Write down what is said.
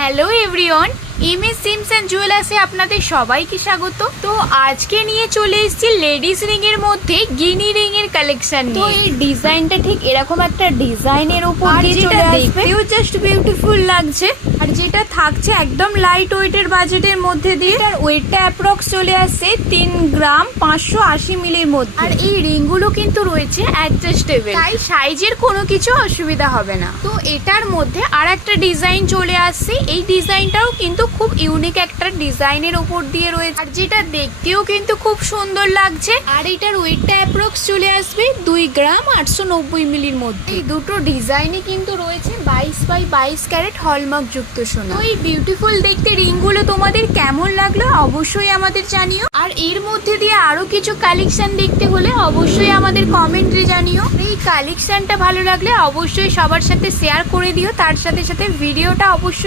Hello everyone, MS seems and জুয়েলার্সে আপনাদের সবাইকে স্বাগত। তো আজকে নিয়ে চলে এসেছি লেডিস রিং এর মধ্যে গিনি রিং এর কালেকশন। তো এই ডিজাইনটা ঠিক এরকম একটা ডিজাইনের উপর আর দিয়ে যেটা চলে আসবে। দেখতেও জাস্ট বিউটিফুল লাগছে, আর যেটা থাকছে একদম লাইট ওয়েটের বাজেটের মধ্যে দিয়ে। এটার ওয়েটটা অ্যাপ্রক্স চলে আসছে 3 গ্রাম 580 মিলির মধ্যে। আর এই রিংগুলো কিন্তু রয়েছে অ্যাডজাস্টেবল, তাই সাইজের কোনো কিছু অসুবিধা হবে না। তো এটার মধ্যে আর একটা ডিজাইন চলে আসছে, এই ডিজাইনটাও কিন্তু খুব ইউনিক একটা ডিজাইনের উপর দিয়ে রয়েছে, আর যেটা দেখতেও কিন্তু খুব সুন্দর লাগছে। আর এটার ওয়েটটা অ্যাপ্রক্স চলে আসবে 2 গ্রাম 890 মিলির মধ্যে। এই দুটো ডিজাইনই কিন্তু রয়েছে 22x22 ক্যারেট হলমার্ক যুক্ত সোনা। তো এই বিউটিফুল দেখতে রিংগুলো তোমাদের কেমন লাগলো অবশ্যই আমাদের জানিও। আর এর মধ্যে দিয়ে আরো কিছু কালেকশন দেখতে হলে অবশ্যই আমাদের কমেন্টে জানিও। এই কালেকশনটা ভালো লাগলে অবশ্যই সবার সাথে শেয়ার করে দিও, তার সাথে সাথে ভিডিওটা অবশ্যই